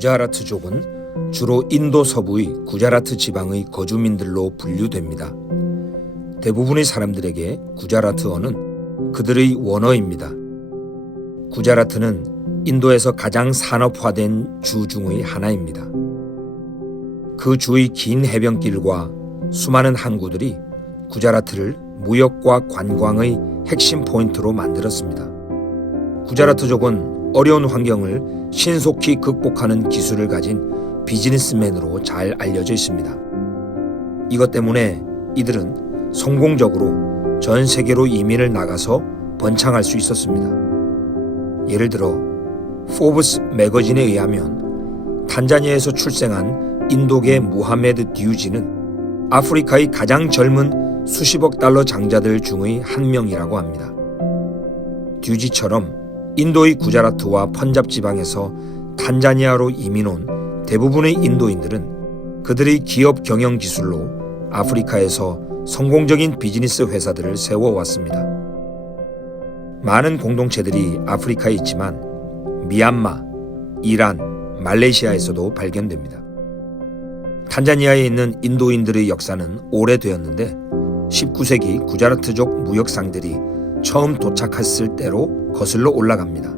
구자라트족은 주로 인도 서부의 구자라트 지방의 거주민들로 분류됩니다. 대부분의 사람들에게 구자라트어는 그들의 원어입니다. 구자라트는 인도에서 가장 산업화된 주 중의 하나입니다. 그 주의 긴 해변길과 수많은 항구들이 구자라트를 무역과 관광의 핵심 포인트로 만들었습니다. 구자라트족은 어려운 환경을 신속히 극복하는 기술을 가진 비즈니스맨으로 잘 알려져 있습니다. 이것 때문에 이들은 성공적으로 전 세계로 이민을 나가서 번창할 수 있었습니다. 예를 들어 포브스 매거진에 의하면 탄자니아에서 출생한 인도계 무하메드 듀지는 아프리카의 가장 젊은 수십억 달러 장자들 중의 한 명이라고 합니다. 듀지처럼 인도의 구자라트와 펀잡 지방에서 탄자니아로 이민 온 대부분의 인도인들은 그들의 기업 경영 기술로 아프리카에서 성공적인 비즈니스 회사들을 세워왔습니다. 많은 공동체들이 아프리카에 있지만 미얀마, 이란, 말레이시아에서도 발견됩니다. 탄자니아에 있는 인도인들의 역사는 오래되었는데 19세기 구자라트족 무역상들이 처음 도착했을 때로 거슬러 올라갑니다.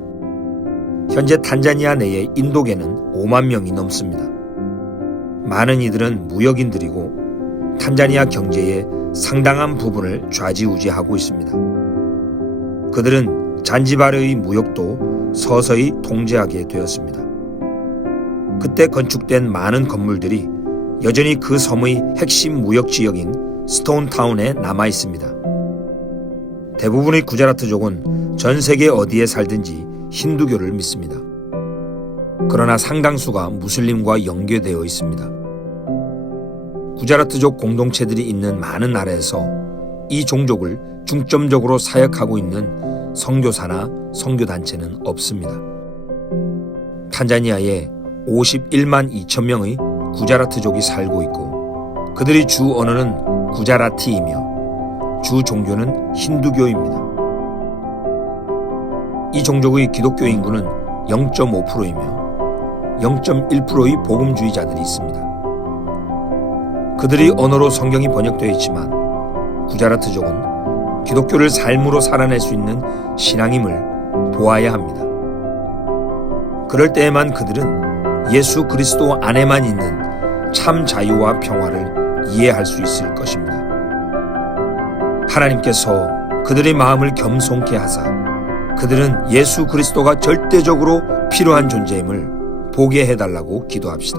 현재 탄자니아 내에 인도계는 5만 명이 넘습니다. 많은 이들은 무역인들이고 탄자니아 경제의 상당한 부분을 좌지우지하고 있습니다. 그들은 잔지바르의 무역도 서서히 통제하게 되었습니다. 그때 건축된 많은 건물들이 여전히 그 섬의 핵심 무역 지역인 스톤타운에 남아 있습니다. 대부분의 구자라트족은 전 세계 어디에 살든지 힌두교를 믿습니다. 그러나 상당수가 무슬림과 연계되어 있습니다. 구자라트족 공동체들이 있는 많은 나라에서 이 종족을 중점적으로 사역하고 있는 선교사나 선교단체는 없습니다. 탄자니아에 51만 2천 명의 구자라트족이 살고 있고 그들의 주 언어는 구자라티이며 주 종교는 힌두교입니다. 이 종족의 기독교 인구는 0.5%이며 0.1%의 복음주의자들이 있습니다. 그들의 언어로 성경이 번역되어 있지만 구자라트족은 기독교를 삶으로 살아낼 수 있는 신앙임을 보아야 합니다. 그럴 때에만 그들은 예수 그리스도 안에만 있는 참 자유와 평화를 이해할 수 있을 것입니다. 하나님께서 그들의 마음을 겸손케 하사 그들은 예수 그리스도가 절대적으로 필요한 존재임을 보게 해달라고 기도합시다.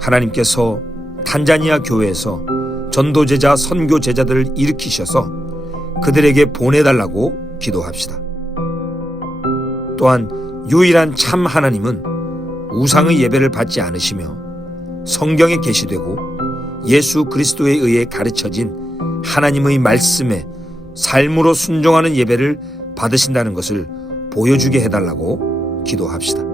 하나님께서 탄자니아 교회에서 전도제자, 선교제자들을 일으키셔서 그들에게 보내달라고 기도합시다. 또한 유일한 참 하나님은 우상의 예배를 받지 않으시며 성경에 계시되고 예수 그리스도에 의해 가르쳐진 하나님의 말씀에 삶으로 순종하는 예배를 받으신다는 것을 보여주게 해달라고 기도합시다.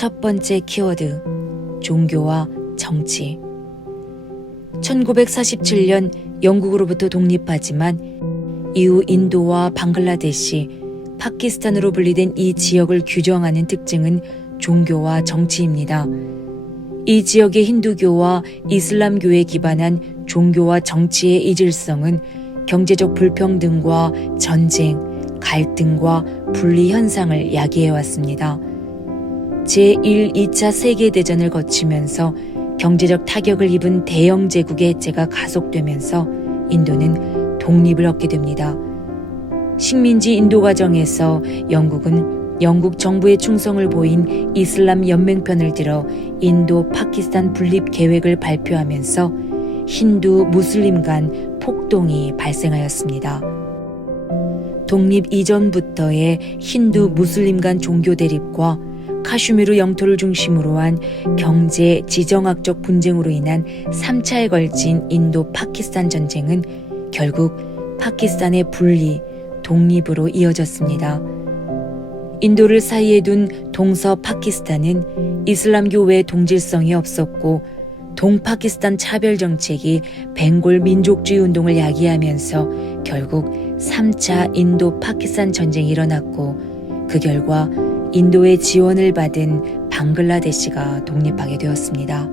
첫 번째 키워드, 종교와 정치. 1947년 영국으로부터 독립하지만 이후 인도와 방글라데시, 파키스탄으로 분리된 이 지역을 규정하는 특징은 종교와 정치입니다. 이 지역의 힌두교와 이슬람교에 기반한 종교와 정치의 이질성은 경제적 불평등과 전쟁, 갈등과 분리 현상을 야기해왔습니다. 제1, 2차 세계대전을 거치면서 경제적 타격을 입은 대영 제국의 해체가 가속되면서 인도는 독립을 얻게 됩니다. 식민지 인도 과정에서 영국은 영국 정부의 충성을 보인 이슬람 연맹편을 들어 인도 파키스탄 분립 계획을 발표하면서 힌두 무슬림 간 폭동이 발생하였습니다. 독립 이전부터의 힌두 무슬림 간 종교 대립과 카슈미르 영토를 중심으로 한 경제 지정학적 분쟁으로 인한 3차에 걸친 인도 파키스탄 전쟁은 결국 파키스탄의 분리, 독립으로 이어졌습니다. 인도를 사이에 둔 동서 파키스탄은 이슬람교 외 동질성이 없었고 동파키스탄 차별 정책이 벵골 민족주의 운동을 야기하면서 결국 3차 인도 파키스탄 전쟁이 일어났고 그 결과 인도의 지원을 받은 방글라데시가 독립하게 되었습니다.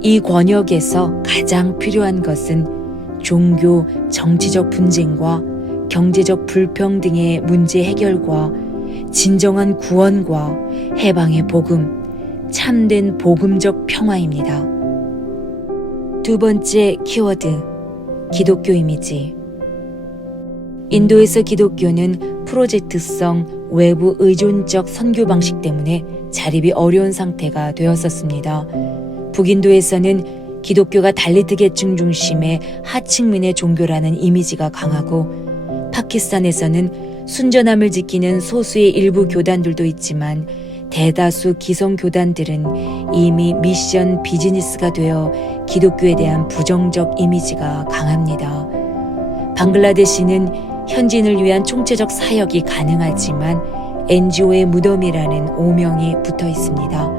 이 권역에서 가장 필요한 것은 종교, 정치적 분쟁과 경제적 불평등의 문제 해결과 진정한 구원과 해방의 복음, 참된 복음적 평화입니다. 두 번째 키워드, 기독교 이미지. 인도에서 기독교는 프로젝트성, 외부 의존적 선교 방식 때문에 자립이 어려운 상태가 되었었습니다. 북인도에서는 기독교가 달리트 계층 중심의 하층민의 종교라는 이미지가 강하고 파키스탄에서는 순전함을 지키는 소수의 일부 교단들도 있지만 대다수 기성 교단들은 이미 미션 비즈니스가 되어 기독교에 대한 부정적 이미지가 강합니다. 방글라데시는 현지인을 위한 총체적 사역이 가능하지만 NGO의 무덤이라는 오명이 붙어 있습니다.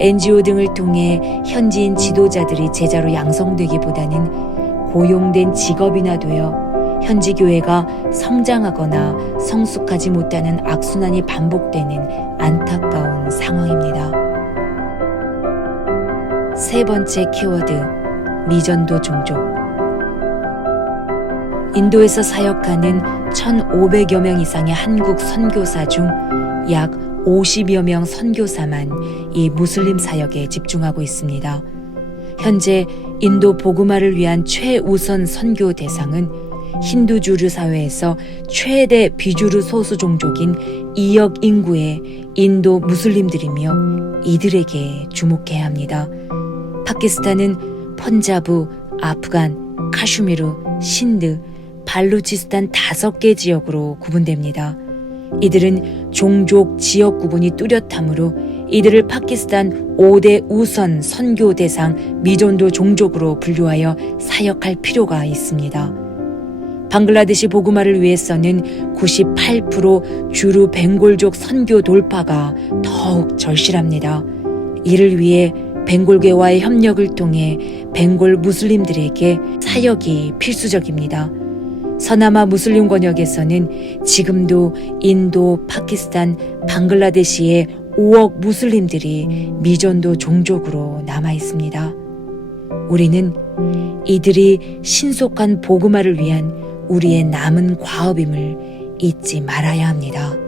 NGO 등을 통해 현지인 지도자들이 제자로 양성되기보다는 고용된 직업이나 되어 현지 교회가 성장하거나 성숙하지 못하는 악순환이 반복되는 안타까운 상황입니다. 세 번째 키워드, 미전도 종족. 인도에서 사역하는 1,500여 명 이상의 한국 선교사 중 약 50여 명 선교사만 이 무슬림 사역에 집중하고 있습니다. 현재 인도 복음화를 위한 최우선 선교 대상은 힌두주류 사회에서 최대 비주류 소수 종족인 2억 인구의 인도 무슬림들이며 이들에게 주목해야 합니다. 파키스탄은 펀자브, 아프간, 카슈미르, 신드, 발루치스탄 5개 지역으로 구분됩니다. 이들은 종족, 지역 구분이 뚜렷하므로 이들을 파키스탄 5대 우선 선교 대상 미전도 종족으로 분류하여 사역할 필요가 있습니다. 방글라데시 복음화를 위해서는 98% 주루 벵골족 선교 돌파가 더욱 절실합니다. 이를 위해 벵골계와의 협력을 통해 벵골 무슬림들에게 사역이 필수적입니다. 서남아 무슬림 권역에서는 지금도 인도, 파키스탄, 방글라데시의 5억 무슬림들이 미전도 종족으로 남아 있습니다. 우리는 이들이 신속한 복음화를 위한 우리의 남은 과업임을 잊지 말아야 합니다.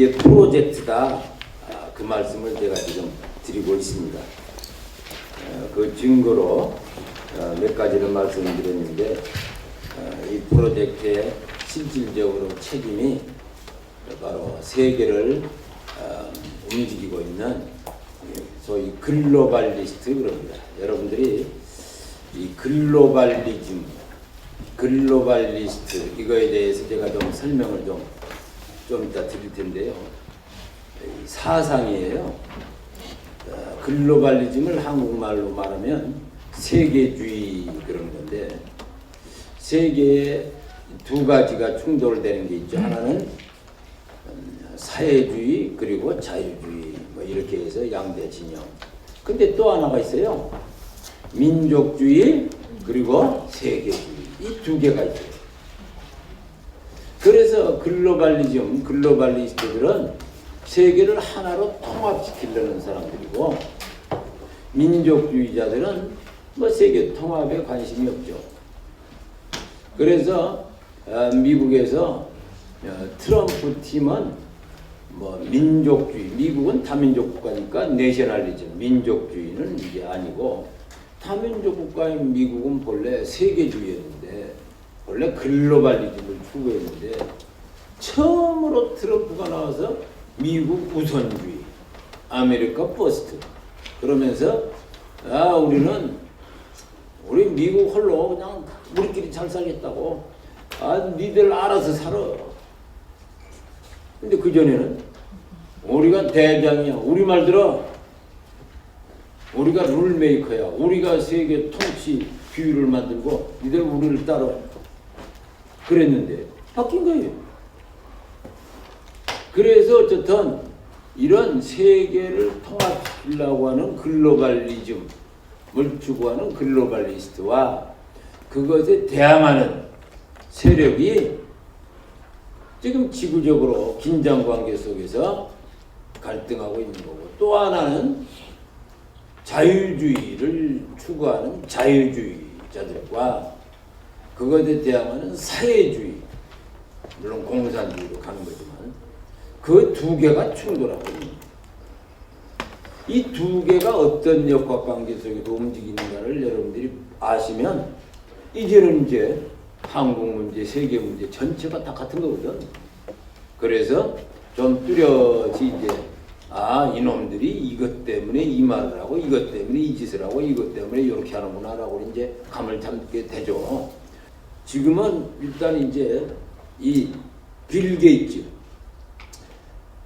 이게 프로젝트다, 그 말씀을 제가 지금 드리고 있습니다. 그 증거로 몇 가지를 말씀드렸는데, 이 프로젝트의 실질적으로 책임이 바로 세계를 움직이고 있는 소위 글로벌리스트 그럽니다. 여러분들이 이 글로벌리스트 이거에 대해서 제가 좀 설명을 좀 이따 드릴 텐데요. 사상이에요. 글로벌리즘을 한국말로 말하면 세계주의 그런 건데, 세계에 두 가지가 충돌되는 게 있죠. 하나는 사회주의 그리고 자유주의 뭐 이렇게 해서 양대 진영. 근데 또 하나가 있어요. 민족주의 그리고 세계주의. 이 두 개가 있어요. 그래서 글로벌리스트들은 세계를 하나로 통합시키려는 사람들이고, 민족주의자들은 뭐 세계 통합에 관심이 없죠. 그래서 미국에서 트럼프 팀은 뭐 민족주의, 미국은 다민족 국가니까 내셔널리즘, 민족주의는 이게 아니고, 다민족 국가인 미국은 본래 세계주의였는데, 원래 글로벌리즘을 추구했는데, 처음으로 트럼프가 나와서 미국 우선주의, 아메리카 퍼스트 그러면서 우리 미국 홀로 그냥 우리끼리 잘 살겠다고, 니들 알아서 살아. 근데 그전에는 우리가 대장이야, 우리 말 들어, 우리가 룰메이커야, 우리가 세계 통치 규율을 만들고 니들 우리를 따라, 그랬는데 바뀐 거예요. 그래서 어쨌든 이런 세계를 통합시키려고 하는 글로벌리즘을 추구하는 글로벌리스트와 그것에 대항하는 세력이 지금 지구적으로 긴장관계 속에서 갈등하고 있는 거고, 또 하나는 자유주의를 추구하는 자유주의자들과 그것에 대항하는 사회주의, 물론 공산주의로 가는 거지만 그 두 개가 충돌하고 있습니다. 이 두 개가 어떤 역학관계 속에서 움직이는가를 여러분들이 아시면 이제는 이제 한국 문제, 세계 문제 전체가 다 같은 거거든. 그래서 좀 뚜렷이 이제 이놈들이 이것 때문에 이 말을 하고 이것 때문에 이 짓을 하고 이것 때문에 이렇게 하는구나 라고 이제 감을 잡게 되죠. 지금은 일단 이제 이 빌 게이츠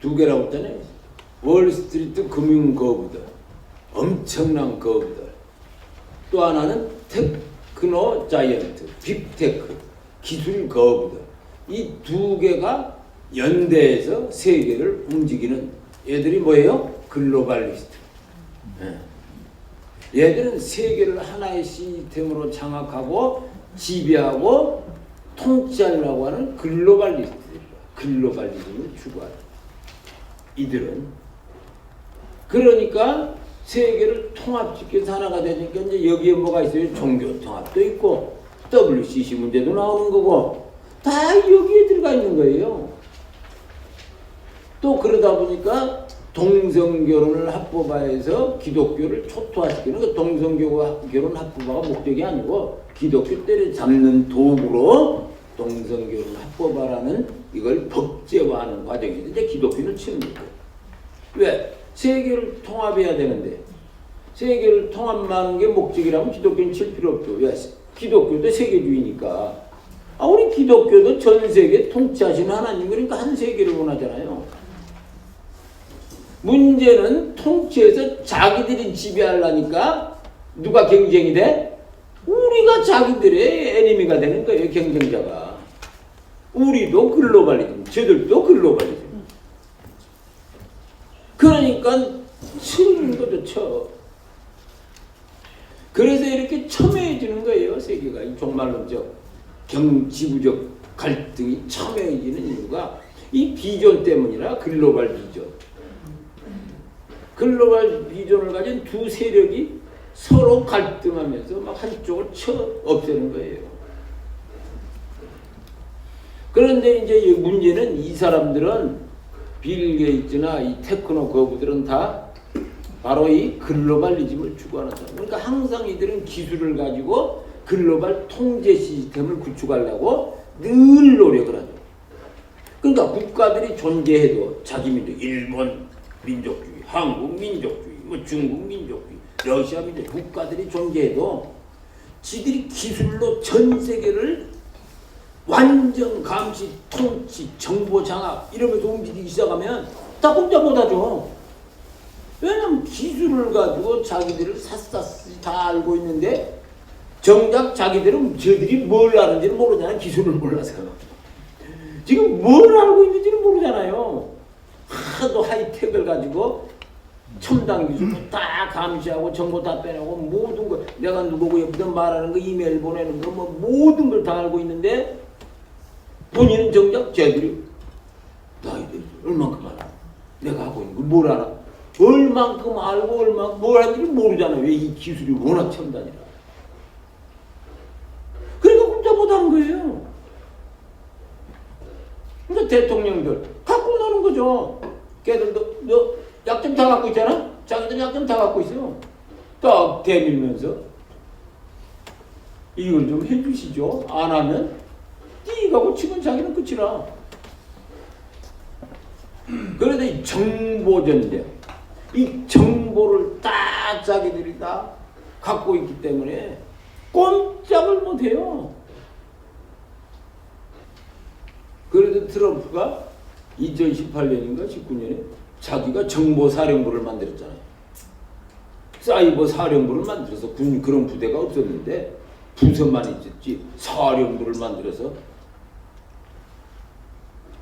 두 개라고 했잖아요. 월스트리트 금융 거부들, 엄청난 거부들. 또 하나는 테크노 자이언트, 빅테크, 기술 거부들. 이 두 개가 연대해서 세계를 움직이는 얘들이 뭐예요? 글로벌리스트. 얘들은 세계를 하나의 시스템으로 장악하고 지배하고 통치하려고 하는 글로벌리스트들이라. 글로벌리즘을 추구하는 이들은. 그러니까 세계를 통합시켜서 하나가 되니까 이제 여기에 뭐가 있어요? 종교 통합도 있고 WCC 문제도 나오는 거고 다 여기에 들어가 있는 거예요. 또 그러다 보니까 동성결혼을 합법화해서 기독교를 초토화시키는 그 동성결혼 합법화가 목적이 아니고 기독교 때려잡는 도구로 동성결혼 합법화라는 이걸 법제화하는 과정인데 이제 기독교를 치는 거예요. 왜? 세계를 통합해야 되는데 세계를 통합하는 게 목적이라면 기독교는 칠 필요 없죠. 왜? 기독교도 세계주의니까. 우리 기독교도 전 세계 통치하시는 하나님, 그러니까 한 세계를 원하잖아요. 문제는 통치해서 자기들이 지배하려니까 누가 경쟁이 돼? 우리가 자기들의 애니미가 되는 거예요. 경쟁자가. 우리도 글로벌리즘, 저들도 글로벌리즘. 그러니까 치는 거죠, 쳐. 그래서 이렇게 첨예해지는 거예요, 세계가. 이 종말론적, 지구적 갈등이 첨예해지는 이유가 이 비전 때문이라. 글로벌 비전. 글로벌 비전을 가진 두 세력이 서로 갈등하면서 막 한쪽을 쳐 없애는 거예요. 그런데 이제 이 문제는 이 사람들은 빌 게이츠나 이 테크노 거부들은 다 바로 이 글로벌리즘을 추구하는 사람. 그러니까 항상 이들은 기술을 가지고 글로벌 통제 시스템을 구축하려고 늘 노력을 하죠. 그러니까 국가들이 존재해도 자기 민족, 일본 민족주의, 한국 민족주의, 뭐 중국 민족주의, 러시아 민족 국가들이 존재해도 지들이 기술로 전 세계를 완전 감시, 통치, 정보 장악 이러면서 움직이기 시작하면 다 꼼짝 못하죠. 왜냐면 기술을 가지고 자기들을 샅샅이 다 알고 있는데 정작 자기들은 저들이 뭘 아는지는 모르잖아요. 기술을 몰라서. 지금 뭘 알고 있는지는 모르잖아요. 하도 하이텍을 가지고 첨단 기술로 다 감시하고 정보 다 빼내고 모든 거 내가 누구고 옆에서 말하는 거 이메일 보내는 거 뭐 모든 걸 다 알고 있는데 본인은 정작 쟤들이 나이들 얼만큼 알아? 내가 하고 있는 걸 뭘 알아? 얼만큼 알고 얼만큼 뭘 하는지를 모르잖아. 왜 이 기술이 워낙 첨단이라. 그러니까 꼼짝 못하는 거예요. 그러니까 대통령들 갖고 노는 거죠. 걔들도 너 약점 다 갖고 있잖아. 자기들 약점 다 갖고 있어요. 딱 대밀면서 이걸 좀 해주시죠. 안 하면 띠가 고치면 자기는 끝이라. 그런데 이 정보전쟁, 이 정보를 딱 자기들이 다 갖고 있기 때문에 꼼짝을 못해요. 그래도 트럼프가 2018년인가 19년에 자기가 정보사령부를 만들었잖아요. 사이버 사령부를 만들어서 그런 부대가 없었는데 부서만 있었지 사령부를 만들어서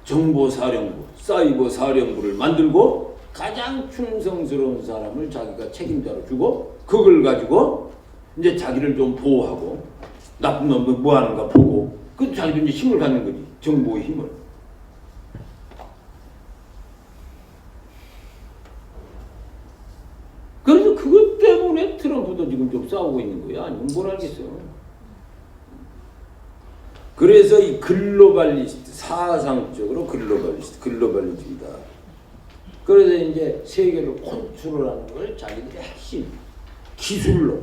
정보사령부, 사이버 사령부를 만들고 가장 충성스러운 사람을 자기가 책임자로 주고 그걸 가지고 이제 자기를 좀 보호하고 나쁜 놈들 뭐 하는가 보고 그 자기도 이제 힘을 갖는 거지. 정보의 힘을. 그래서 그것 때문에 트럼프도 지금 좀 싸우고 있는 거야. 아니면 뭘 알겠어. 그래서 이 글로벌리스트, 사상적으로 글로벌리즘이다. 그래서 이제 세계를 컨트롤하는 걸 자기들의 핵심, 기술로.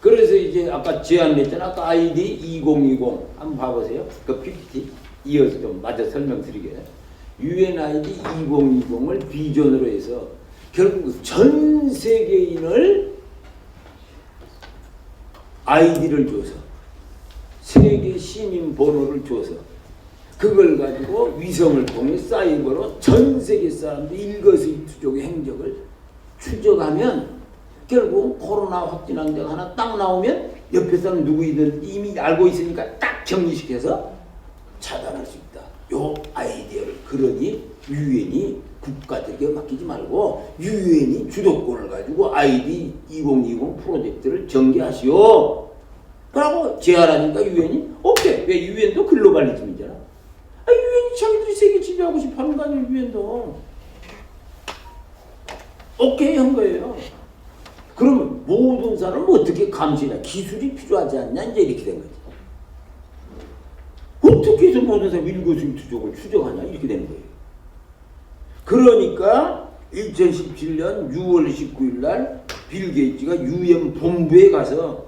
그래서 이제 아까 제안했잖아. 아까 아이디 2020 한번 봐보세요. 그 PPT 이어서 좀 마저 설명드리게. UN 아이디 2020을 비전으로 해서 결국 전 세계인을 아이디를 줘서 세계 시민 번호를 줘서 그걸 가지고 위성을 통해 사이버로 전 세계 사람들이 일거수일투족의 행적을 추적하면 결국 코로나 확진 환자가 하나 딱 나오면 옆에 사람 누구이든 이미 알고 있으니까 딱 격리시켜서 차단할 수 있다. 요 아이디어를 그러니 유엔이 국가들에게 맡기지 말고 유엔이 주도권을 가지고 아이디 2020 프로젝트를 전개하시오. 그러고 제안하니까 유엔이 오케이. 왜 유엔도 글로벌리즘이잖아. 유엔이 자기들이 세계 지배하고 싶어 하는 거 아니에요. 유엔도. 오케이 한 거예요. 그러면 모든 사람은 어떻게 감시나 기술이 필요하지 않냐 이제 이렇게 된 거지. 어떻게 해서 모든 사람 일거수일투족을 추적하냐 이렇게 되는 거예요. 그러니까 2017년 6월 19일 날 빌 게이츠가 UN 본부에 가서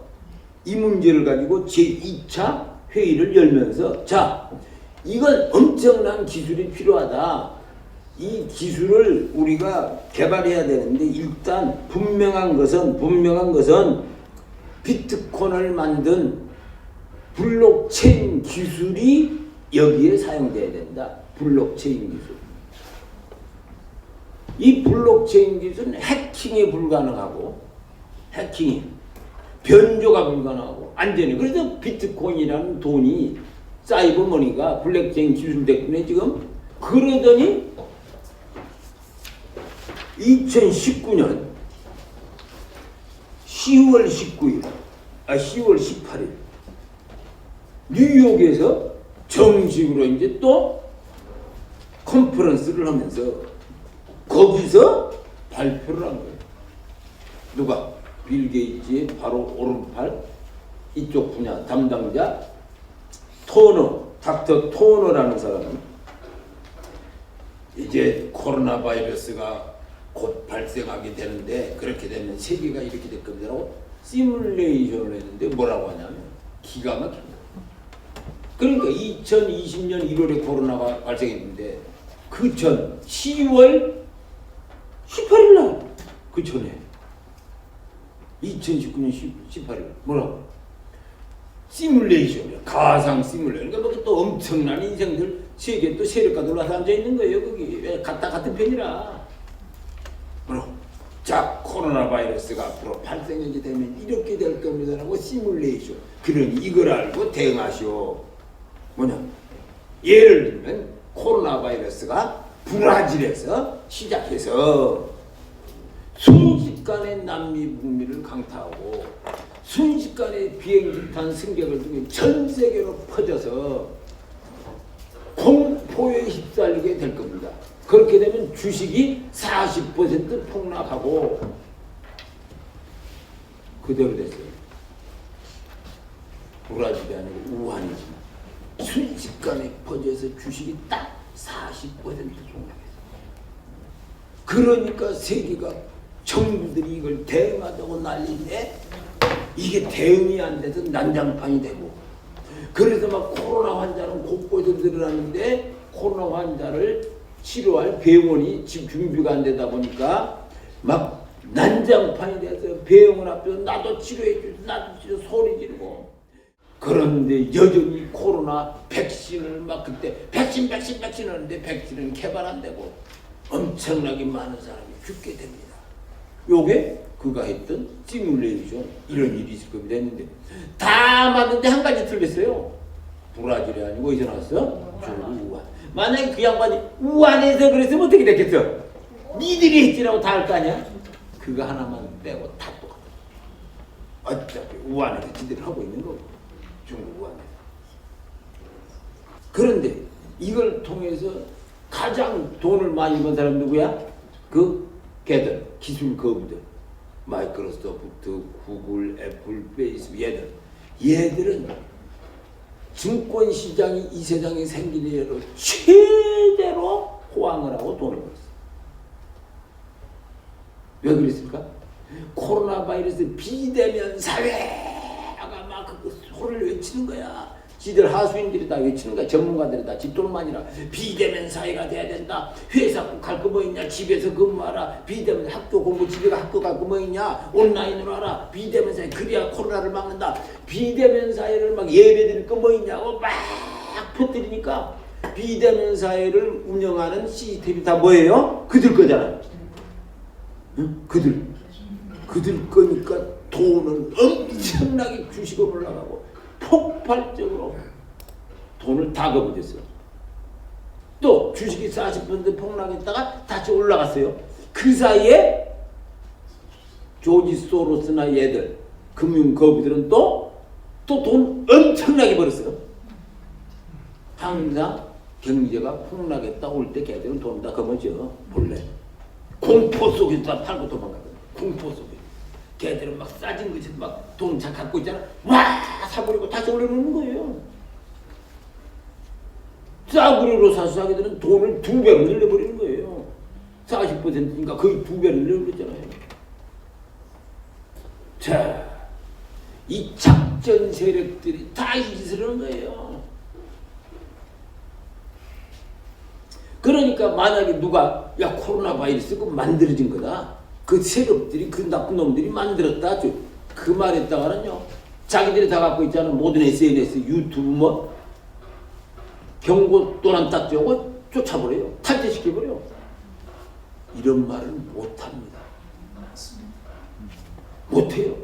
이 문제를 가지고 제2차 회의를 열면서 자, 이건 엄청난 기술이 필요하다. 이 기술을 우리가 개발해야 되는데 일단 분명한 것은 비트코인을 만든 블록체인 기술이 여기에 사용돼야 된다. 블록체인 기술. 이 블록체인 기술은 해킹이 불가능하고 해킹이 변조가 불가능하고 안전해. 그래서 비트코인이라는 돈이 사이버머니가 블랙체인 기술 덕분에 지금 그러더니 2019년 10월 18일 뉴욕에서 정식으로 이제 또 컨퍼런스를 하면서 거기서 발표를 한 거예요. 누가? 빌 게이츠의 바로 오른팔 이쪽 분야 담당자 닥터 토너라는 사람은 이제 코로나 바이러스가 곧 발생하게 되는데 그렇게 되면 세계가 이렇게 될 겁니다라고 시뮬레이션을 했는데 뭐라고 하냐면 기가 막힙니다. 그러니까 2020년 1월에 코로나가 발생했는데 그 전 10월 18일 날 그 전에 2019년 18일 뭐라고? 시뮬레이션이야. 가상 시뮬레이션. 그러니까 뭐 또 엄청난 인생들 세계 또 세력가들 와서 앉아 있는 거예요. 거기 같은 편이라. 뭐라고? 자, 코로나 바이러스가 앞으로 발생하게 되면 이렇게 될 겁니다라고 시뮬레이션. 그러니 이걸 알고 대응하시오. 뭐냐? 예를 들면 코로나 바이러스가 브라질에서 시작해서 순식간에 남미 북미를 강타하고 순식간에 비행기 탄 승객을 중에 전 세계로 퍼져서 공포에 휩싸이게 될 겁니다. 그렇게 되면 주식이 40% 폭락하고 그대로 됐어요. 브라질이 아니고 우한이지만 순식간에 퍼져서 주식이 딱 40% 폭락했어요. 그러니까 세계가 정부들이 이걸 대응하자고 난리인데 이게 대응이 안 돼서 난장판이 되고 그래서 막 코로나 환자는 곳곳에 늘어났는데 코로나 환자를 치료할 병원이 지금 준비가 안 되다 보니까 막 난장판이 돼서 병원 앞에서 나도 치료해 주세요 나도 치료 소리 지르고 그런데 여전히 코로나 백신을 막 그때 백신 하는데 백신은 개발 안 되고 엄청나게 많은 사람이 죽게 됩니다. 요게 그가 했던 시뮬레이션 이런 일이 있을 겁니다 했는데 다 맞는데 한 가지 틀렸어요. 브라질이 아니고 어디서 나왔어? 중국 우한. 만약에 그 양반이 우한에서 그랬으면 어떻게 됐겠어? 니들이 했지라고 다 할 거 아니야? 그거 하나만 빼고 다 똑같아. 어차피 우한에서 지들이 하고 있는 거고 중국 우한에서. 그런데 이걸 통해서 가장 돈을 많이 번 사람 누구야? 그 걔들 기술 거부들 마이크로소프트, 구글, 애플, 페이스북 얘들은 증권 시장이 이 세상에 생긴 이래로 최대로 호황을 하고 돈을 벌었어. 왜 그랬을까? 코로나 바이러스 비대면 사회가 막 그 소리를 외치는 거야. 지들 하수인들이 다 외치는 거야. 전문가들이 다 집돈만이라 비대면 사회가 돼야 된다. 회사 꼭 갈 거 뭐 있냐? 집에서 근무하라. 비대면 학교 공부 집에 학교 갈 거 뭐 있냐? 온라인으로 하라. 비대면 사회 그래야 코로나를 막는다. 비대면 사회를 막 예배드릴 거 뭐 있냐고 막 퍼뜨리니까 비대면 사회를 운영하는 시스템이 다 뭐예요? 그들 거잖아. 응? 그들 거니까 돈은 엄청나게 주식으로 올라가고 폭발적으로 돈을 다 거부됐어. 또 주식이 40% 폭락했다가 다시 올라갔어요. 그 사이에 조지 소로스나 얘들 금융 거부들은 또 돈 엄청나게 벌었어요. 항상 경제가 폭락했다 올 때 걔들은 돈 다 거머쥐어 본래. 공포 속에서 다 팔고 도망가거든. 공포 속에. 걔들은 막 싸진 것이 막 돈 잘 갖고 있잖아. 와 사버리고 다시 올려놓는 거예요. 싸구려로 사서 자기들은 돈을 2배로 늘려버리는 거예요. 40%니까 거의 2배를 늘려버렸잖아요. 자, 이 작전 세력들이 다 이 짓을 하는 거예요. 그러니까 만약에 누가 야 코로나 바이러스 그 만들어진 거다. 그 세력들이 그 나쁜 놈들이 만들었다. 그 말했다가는요. 자기들이 다 갖고 있잖아. 모든 SNS, 유튜브 뭐 경고 또는 딱 적고 쫓아버려요. 탈퇴시켜버려. 이런 말을 못합니다. 못해요.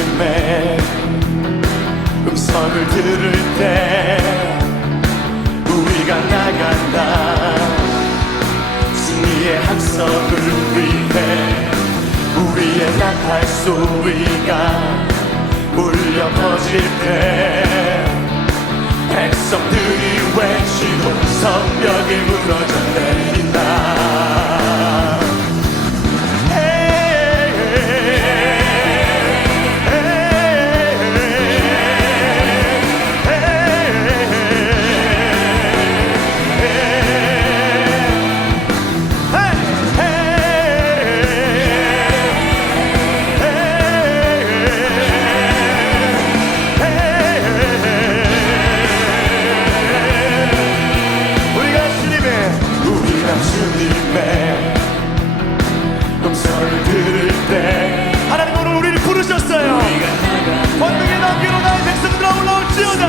주님의 음성을 들을 때 우리가 나간다. 승리의 함성을 위해 우리의 나팔 소리가 울려 퍼질 때 백성들이 외치고 성벽이 무너져 내린다. 주님의 음성을 들을 때 하나님 오늘 우리를 부르셨어요. 권능의 넘기로 나의 백성들아 올라올지어다.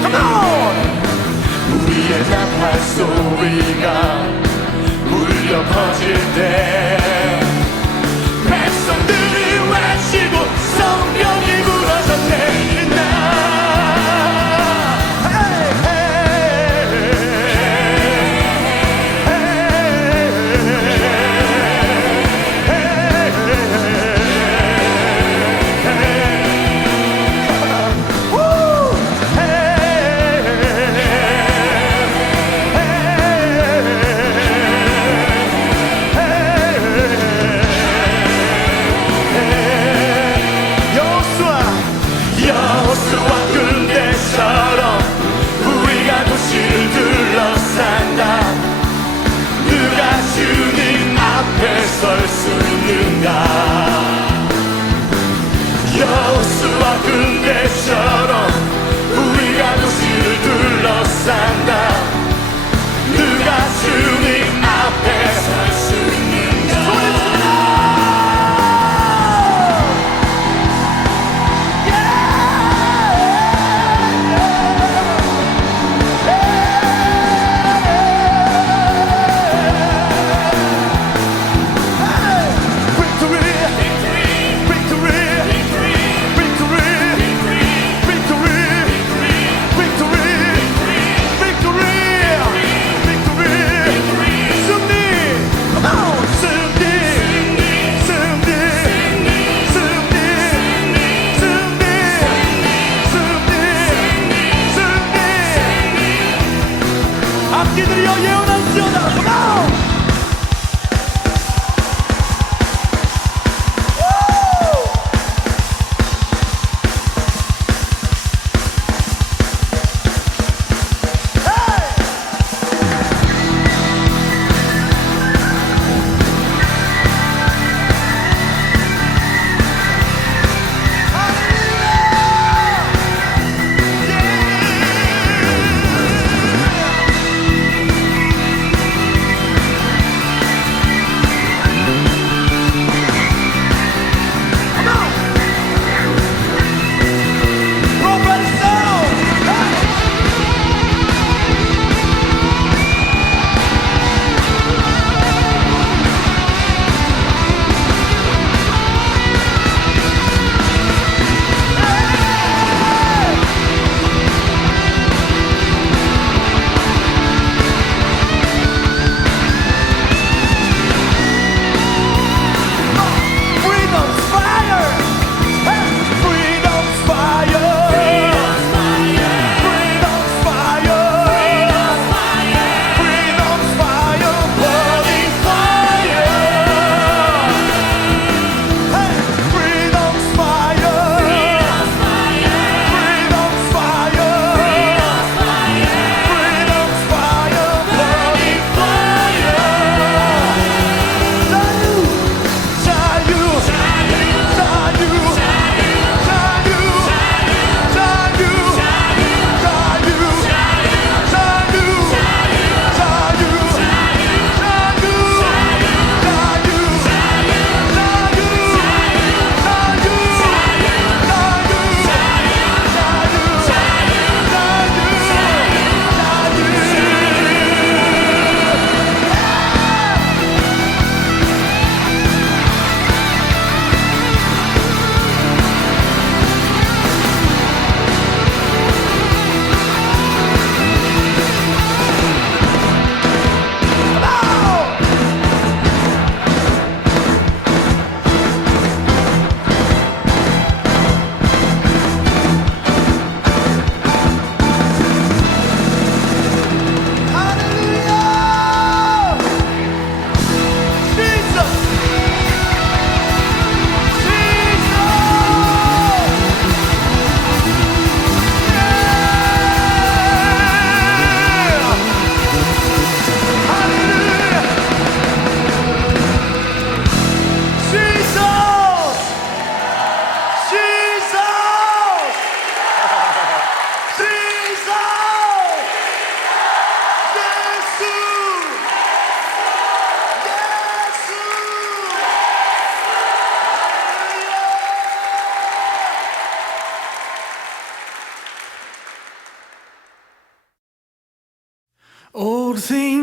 Come on! 우리의 나팔 소리가 울려 퍼질 때 백성들이 외치고 성벽이 무너져 내린다. 설 수 있는가? 여호수아 군대처럼 우리가 도시를 둘러싼다. 누가 주님 앞에 설 수 있는가? 소리 질러! Victory!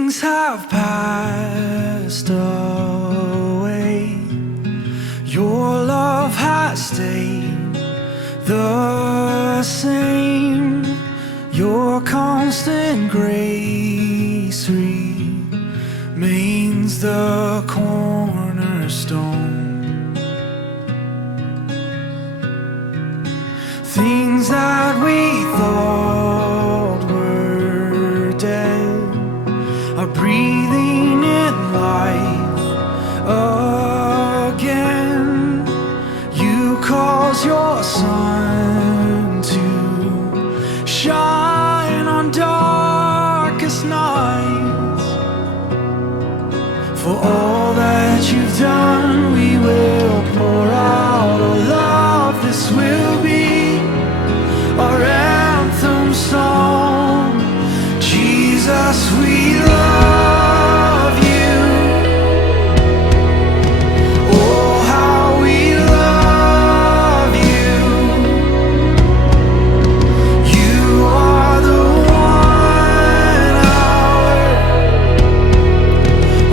Things have passed away. Your love has stayed the same. Your constant grace remains the cornerstone. Things that we thought were dead are breathing in life again. You cause your sun to shine on darkest nights. For all that you've done, we will pour out our love. This will be our anthem song. Jesus, we love you. Oh, how we love you. You are the one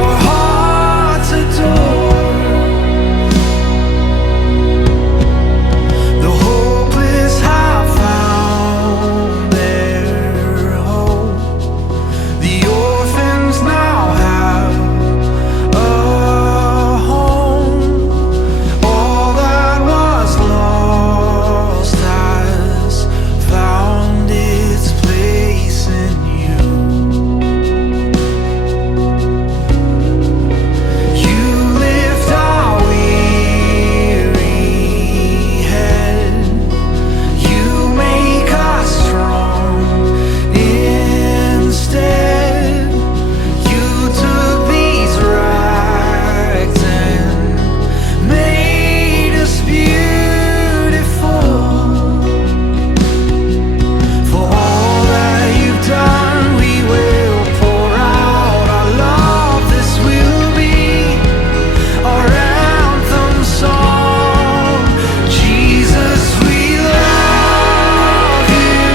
our hearts adore. The hopeless have found their hope. The orphans now have a home. All that was lost has found its place in you. You lift our weary head. You make us strong instead. You took these rags and made us beautiful. For all that you've done, we will pour out our love. This will be our anthem song. Jesus, we love you.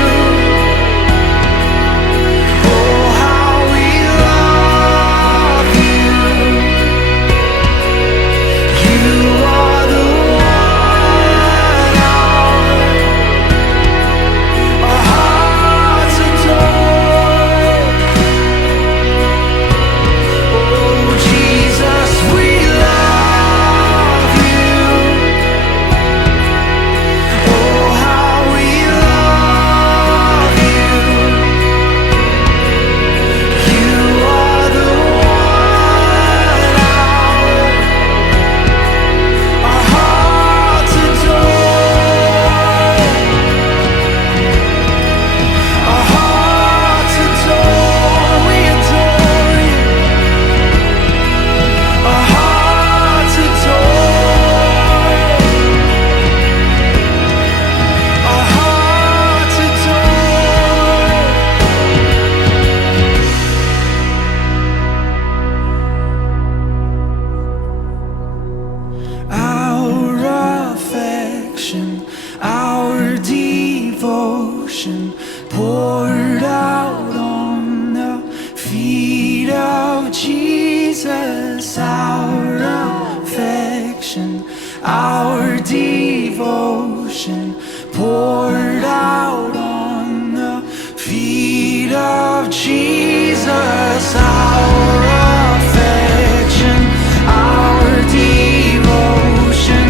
Oh, how we love you. You are the one our hearts adore. Oh, Jesus, we love you. Oh, how we love you. You are the one our hearts adore. Our hearts adore. We adore you. Our hearts adore. Our hearts adore. Our affection, our devotion poured out on the feet of Jesus. Our affection, our devotion poured out on the feet of Jesus. Our affection, our devotion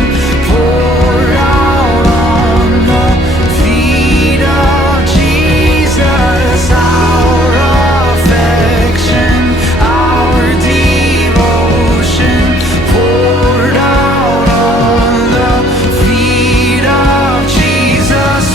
poured out on the feet of Jesus. Our affection, our devotion poured out on the feet of Jesus.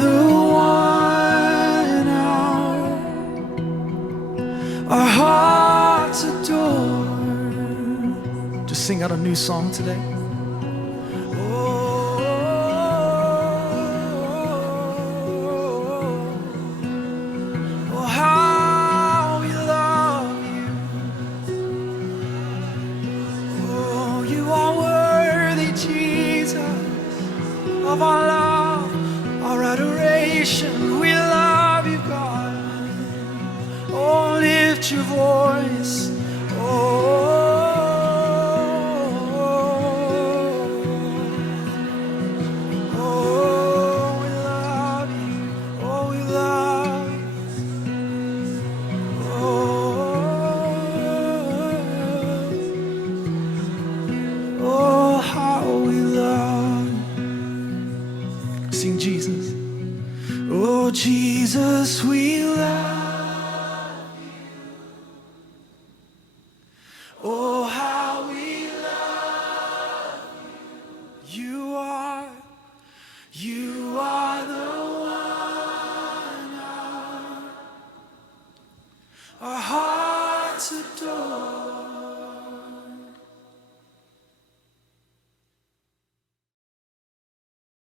the one our hearts adore. Just sing out a new song today. Oh, how we love you. Oh, you are worthy, Jesus, of our love, our adoration. We love you, God. Oh, lift your voice. Oh, we love you. Oh, we love you. Oh, how we love you. Sing Jesus. Oh, Jesus, we love you. Oh, how we love you. You are the one our hearts adore.